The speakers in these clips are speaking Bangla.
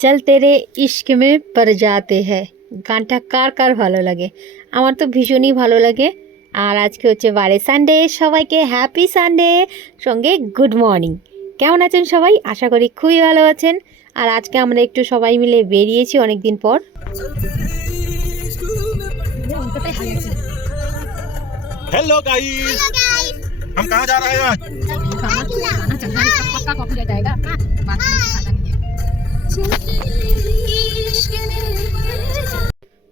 চল তেরে ইশক মে পর যাতে হ্যাঁ গানটা কার কার ভালো লাগে আমার তো ভীষণই ভালো লাগে আর আজকে হচ্ছে বারে সানডে সবাইকে হ্যাপি সানডে সঙ্গে গুড মর্নিং কেমন আছেন সবাই আশা করি খুবই ভালো আছেন আর আজকে আমরা একটু সবাই মিলে বেরিয়েছি অনেক দিন পর हेलो गाइस हम कहाँ जा रहे हैं आज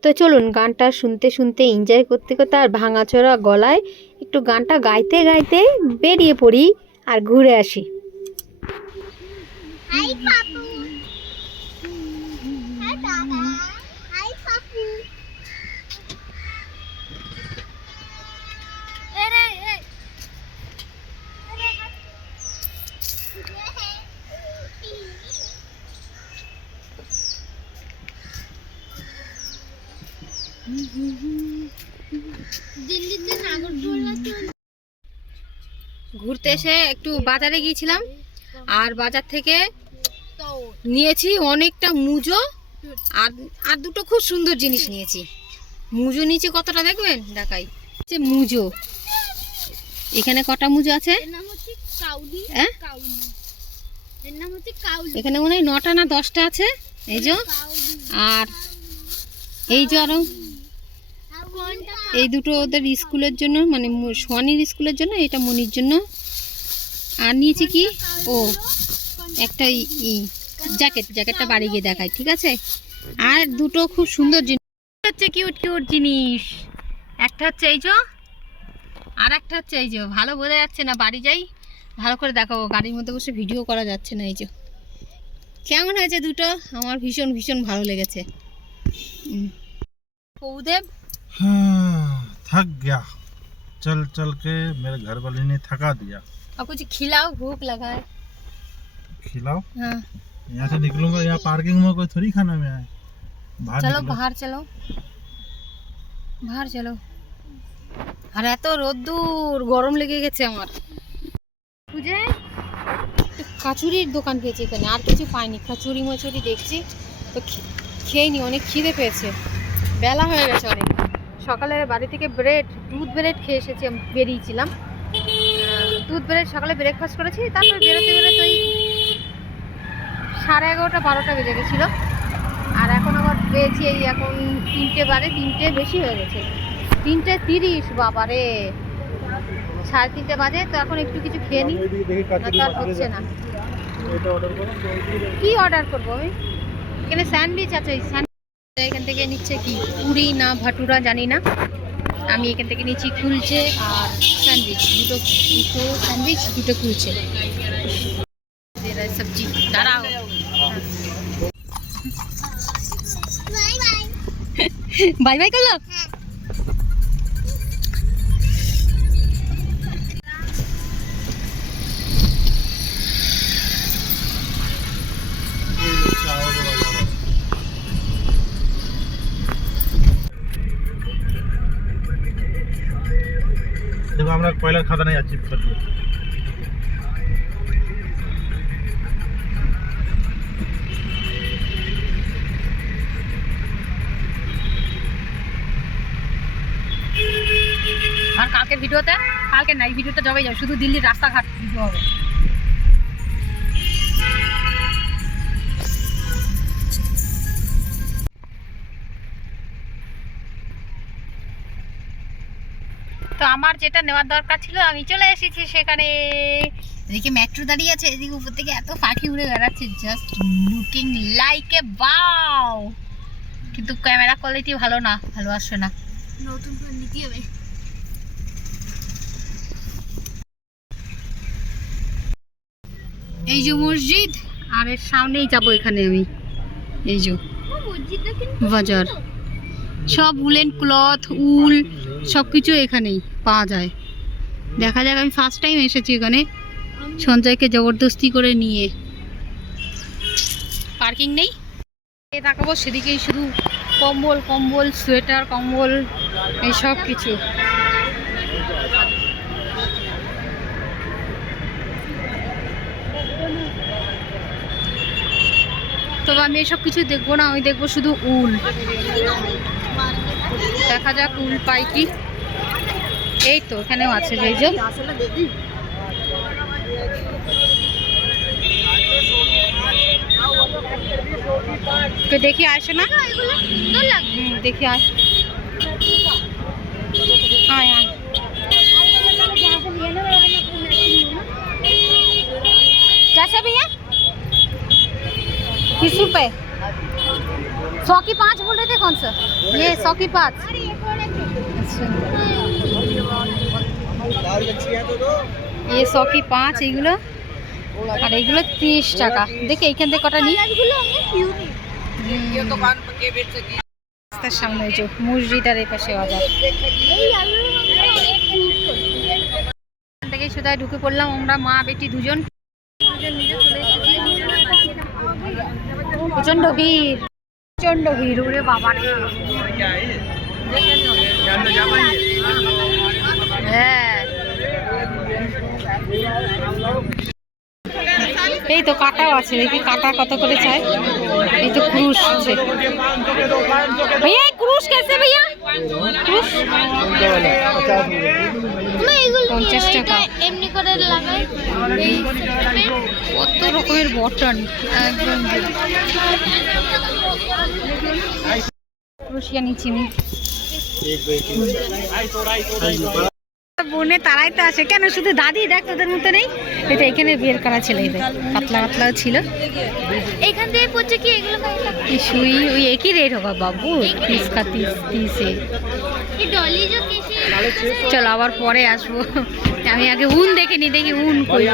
তো চলুন গানটা শুনতে শুনতে এনজয় করতে করতে আর ভাঙাচোরা গলায় একটু গানটা গাইতে গাইতে বেরিয়ে পড়ি আর ঘুরে আসি। Hi, ঘুরতে এসে একটু বাজারে গিয়েছিলাম। আর বাজার থেকে নিয়েছি অনেকটা মুজো আর আর দুটো খুব সুন্দর জিনিস নিয়েছি। মুজো নিচে কতটা দেখবেন? দেখাই। হচ্ছে মুজো। এখানে কটা মুজো আছে? এখানে মনে হয় নটা না দশটা আছে? এই যে। আর এই যে আরও এই দুটো ওদের স্কুলের জন্য মানে সোয়ানির স্কুলের জন্য এটা মনির জন্য। আর নিয়েছি কি ও একটা ই- ই জ্যাকেট জ্যাকেটটা বাড়ি গিয়ে দেখাই ঠিক আছে আর দুটো খুব সুন্দর জিনিস হচ্ছে কিউট কিউট জিনিস একটা হচ্ছে এই যে আর একটা হচ্ছে এই যে ভালো বোঝা যাচ্ছে না বাড়ি যাই ভালো করে দেখাবো গাড়ির মধ্যে বসে ভিডিও করা যাচ্ছে না এই যে কেমন হয়েছে দুটো আমার ভীষণ ভীষণ ভালো লেগেছে হুম। বৌদেব हाँ, थक गया चल चल के मेरे घर वाले ने थका दिया और कुछ खिलाओ भूख लगा है खिलाओ हाँ यहाँ से निकलूंगा यहाँ पार्किंग में कोई थोड़ी खाना में आए बाहर চলো निकलो। বাহার চলো বাহার চলো আর এত রোদ্দুর গরম লেগে গেছে আমার বুঝে কাচুরির দোকান পেয়েছি এখানে আর কিছু পাইনি কাচুরি মচুরি দেখছি তো খে- খেয়ে নি অনেক খিদে পেয়েছে বেলা হয়ে গেছে অনেক সকালে বাড়ি থেকে ব্রেড দুধ ব্রেড খেয়ে এসেছি আমি বেরিয়েছিলাম আহ, দুধ ব্রেড সকালে ব্রেকফাস্ট করেছি, তারপর বেরোতে বেরোতে ওই সাড়ে এগারোটা, বারোটা বেজে গেছিল। আর এখন আবার পেয়েছি এই এখন তিনটে বারে, তিনটে বেশি হয়ে গেছে। তিনটে তিরিশ, বাবারে। সাড়ে তিনটে বাজে, তো এখন একটু কিছু খেয়ে নিই। আর হচ্ছে না। কি অর্ডার করব আমি? এখানে স্যান্ডউইচ আছে, ওই স্যান্ডউইচ এখান থেকে নিচ্ছে কি? পুরি না ভাটুরা জানি না। আমি এখান থেকে নিয়েছি কুলচে আর স্যান্ডউইচ দুটো দুটো স্যান্ডউইচ দুটো কুলচে। সবজি। দাঁড়াও। Bye bye. করল হ্যাঁ। দেখো আমরা কয়লার খাদানে যাচ্ছি আর কালকে ভিডিওতে কালকে নাই ভিডিওতে যাবে যাবে, শুধু দিল্লির রাস্তাঘাট ভিডিও হবে। তো আমার যেটা নেওয়ার দরকার ছিল আমি চলে এসেছি সেখানে। এদিকে মেট্রো দাঁড়িয়ে আছে এদিকে উপর থেকে এত পাখি উড়ে বেড়াচ্ছে just looking like a wow কিন্তু ক্যামেরা কোয়ালিটি ভালো না ভালো আসবে না। নতুন ফোন নিতে হবে। এই যে মসজিদ আর এর সামনেই যাব এখানে আমি। এই যে বাজার। সব উলেন ক্লথ উল সব কিছু এখানেই পাওয়া যায়। দেখা যাক, আমি ফার্স্ট টাইম এসেছি এখানে। সঞ্জয়কে জবরদস্তি করে নিয়ে। পার্কিং নেই? তাকাবো, সেদিকেই শুধু কম্বল কম্বল, সোয়েটার, কম্বল, এই সব কিছু। তবে আমি এসব কিছু দেখব না, আমি দেখব শুধু উল। দেখা যাক উল পাই কি এই তো এখানেও আছে যে এই যে তো দেখি আসে না হুম, দেখি আয় আয় আয় कैसे भैया किस रुपए सौ की पाँच बोल रहे थे कौन सा ये सौ की पाँच अच्छा ये सौ की পাঁচ এইগুলো আর এইগুলো তিরিশ টাকা দেখি এইখান থেকে কটা নিই রাস্তার সামনে ওই যে মসজিদ আর এই পাশে বাজার এখান থেকে সুদায় ঢুকে পড়লাম আমরা মা বেটি দুজন দুজন মিলে চলে এসেছি প্রচন্ড ভিড় প্রচণ্ড ভিড়। হ্যাঁ। এই তো কাটাও আছে, দেখি কাটা কত করে চাই। এই তো ক্রুশ আছে ভাইয়া ক্রুশ কেসে ভাইয়া। ক্রুশ। পঞ্চাশ টাকা। কত রকমের বটন একদম। বোনে তারাই তো আসে। কেন? শুধু দাদি দেখ তোদের মতো নেই? এটা এখানে বের করা ছেলেদের পাতলা পাতলাও ছিল। এখান থেকে পড়ছে কি? এগুলো সুই ওই একই রেট হবে বাবু তিস কা তিস তিসে চলো আবার পরে আসব। আমি আগে উন দেখে নি দেখি উন কই।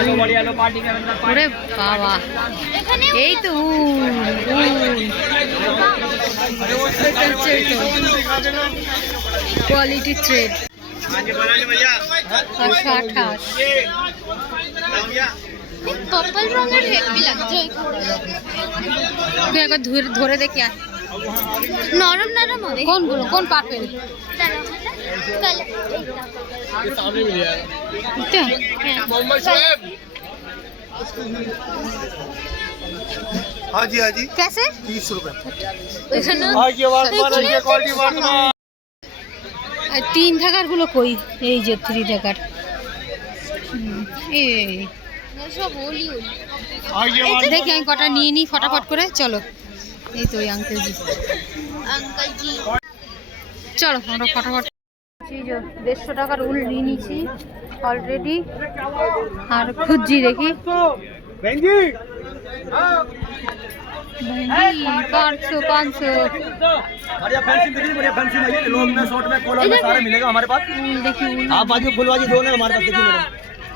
ওরে বাবা। এই তো উন উন। কোয়ালিটি ট্রেড একশো আঠাশ। পার্পল রঙের হেভি লাগছে? তুই একবার ধরে ধরে দেখি আয়। নরম নরম হবে কোনগুলো কোন পার্পেল দাঁড়াও, কাল- এইটা। হ্যাঁ। हाँ जी हाँ जी कैसे तीस रुपए আর তিন টাকার গুলো কই এই যে থ্রি টাকার হুম, এই সব হলিউড দেখি আমি কটা নিয়ে নিই ফটাফট করে চলো এই তো ওই আঙ্কেল জি আঙ্কেল জি চলো আমরা ফটাফট এই যে দেড়শো টাকার উল নিয়ে নিয়েছি অলরেডি আর খুঁজছি দেখি ভেন্ডি পাঁচশো পাঁচশো बढ़िया फैंसी मिलेगी बढ़िया फैंसी मिलेगी लोग में शॉर्ट में कॉलर में सारे मिलेगा हमारे पास উল দেখি উল आप बाजू फुल बाजू दोनों है हमारे पास देखिए मैडम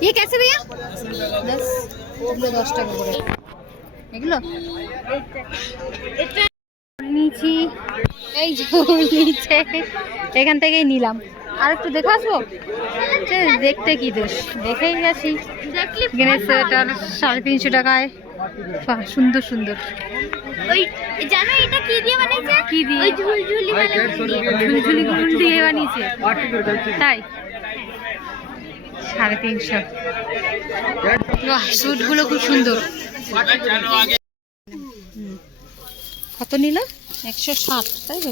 খুশি খুশি हाँ নিবা देखी ये कैसे भैया दस এগুলো দশ টাকা করে এগুলো এটা নিচি এই যে নিচে এখান থেকেই নিলাম আর একটু দেখে আসবো সে দেখতে কি দোষ দেখেই গেছি দেখলি এখানে সেটার সাড়ে তিনশো টাকায় বাহ, সুন্দর সুন্দর ওই জানো এটা কি দিয়ে বানাইছে কি দিয়ে? ওই ঝুলঝুলি মানে ঝুলঝুলি গুলো দিয়ে বানিয়েছে তাই সাড়ে তিনশো। স্যুটগুলো খুব সুন্দর। কত নিল? একশো ষাট তাই তো?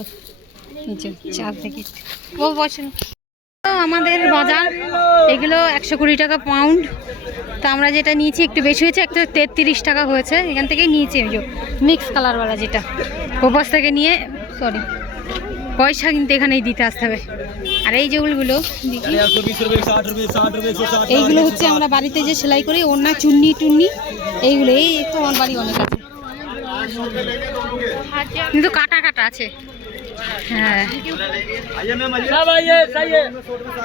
চার প্যাকেট ও বসেন। আমাদের বাজার। এগুলো একশো কুড়ি টাকা পাউন্ড তো আমরা যেটা নিয়েছি একটু বেশি হয়েছে একটু তেত্রিশ টাকা হয়েছে। এখান থেকেই নিয়েছি মিক্স কালারওয়ালা যেটা। ওপাশ থেকে নিয়ে সরি পয়সা কিন্তু এখানেই দিতে আসতে হবে। আর এই যে উলগুলো দেখি एक सौ बीस रुपए साठ रुपए साठ रुपए एक सौ साठ এইগুলো হচ্ছে আমরা বাড়িতে যে সেলাই করি ওনা চুন্নি টুন্নি এইগুলো এই তো আমার বাড়ি অনেক আছে কিন্তু কাটা কাটা আছে হ্যাঁ सब आइए सही है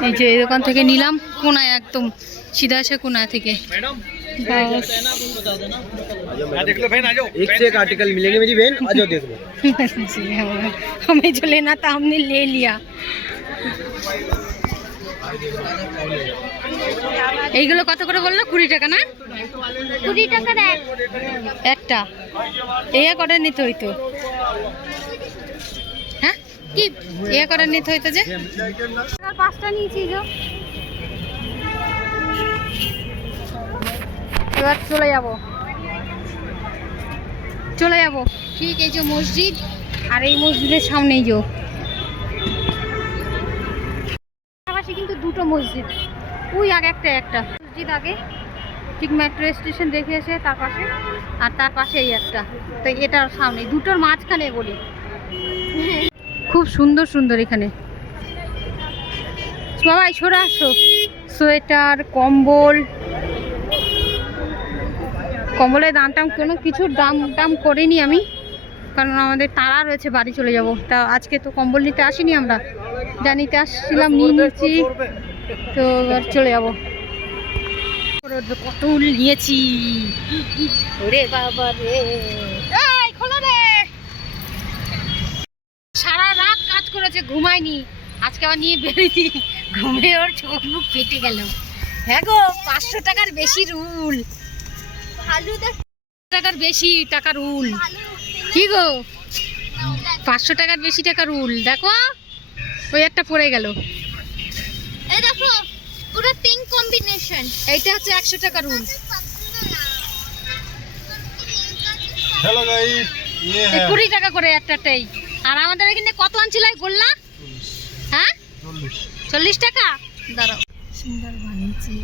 এই যে এই দোকান থেকে নিলাম কোনায় একদম সিধা এসে কোনায় থেকে ব্যাস। एक से एक आर्टिकल मिलेंगे मेरी बहन आ जाओ देख लो जी, हाँ। हमें जो लेना था हमने ले लिया এইগুলো কত করে বলল? কুড়ি টাকা না? কুড়ি টাকার এক। একটা। এই এক অর্ডার নিতে হইতো। হ্যাঁ? কি? এক অর্ডার নিতে হইতো যে? পাঁচটা নিয়েছি এবার চলে যাব। চলে যাব। ঠিক এই যে মসজিদ। আর এই মসজিদের সামনেই যে মসজিদ। ওই আগে একটা একটা। মসজিদ আগে, ঠিক মেট্রো স্টেশন দেখে এসে তার পাশে, আর তার পাশে এই একটা। তো এটার সামনে, দুটোর মাঝখানে বলি। খুব সুন্দর সুন্দর এখানে। সবাই সরে আসো। সোয়েটার, কম্বল। কম্বলের দাম টাম কোনো কিছুর দাম টাম করিনি আমি। কারণ আমাদের তাড়া রয়েছে, বাড়ি চলে যাব। তা আজকে তো কম্বল নিতে আসিনি আমরা। যা নিতে আসছিলাম, নিয়ে নিচ্ছি। তো এবার চলে যাব। কত নিয়েছি। ওরে বাবা রে। খোলো রে। সারা রাত কাজ করেছে ঘুমায়নি। আজকে আবার নিয়ে বেরিয়েছি। ঘুমে ওর চোখ মুখ ফেটে গেল। হ্যাঁ গো পাঁচশো টাকার বেশি রুল। দেখ টাকার বেশি টাকার উল কি গো? পাঁচশো টাকার বেশি উল দেখো ওই একটা পড়ে গেল। এই দেখো পুরো পিঙ্ক কম্বিনেশন এইটা হচ্ছে 100 টাকা রুম হ্যালো গাইস ইয়ে 20 টাকা করে একটাতেই। আর আমাদের এখানে কত আনছিল গোল্লা? হ্যাঁ? 40 40 টাকা? দাঁড়াও। সুন্দর বানিয়েছি।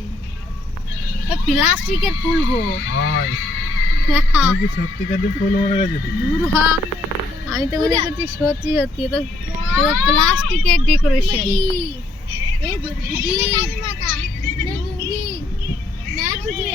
প্লাস্টিকের ফুল গো। হ্যাঁ। কি ফুল দূর হা। আমি তো মনে করছি সত্যি সত্যি। তো প্লাস্টিকের ডেকোরেশন ए दीदी माता मैं दूंगी मैं तुझे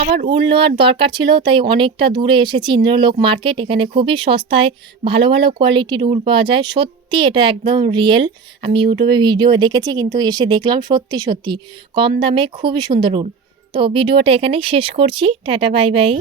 আমার উল নেওয়ার দরকার ছিল তাই অনেকটা দূরে এসেছি ইন্দ্রলোক মার্কেট এখানে খুবই সস্তায় ভালো ভালো কোয়ালিটির উল পাওয়া যায় সত্যি এটা একদম রিয়েল আমি ইউটিউবে ভিডিও দেখেছি কিন্তু এসে দেখলাম সত্যি সত্যি কম দামে খুবই সুন্দর উল তো ভিডিওটা এখানেই শেষ করছি টাটা বাই বাই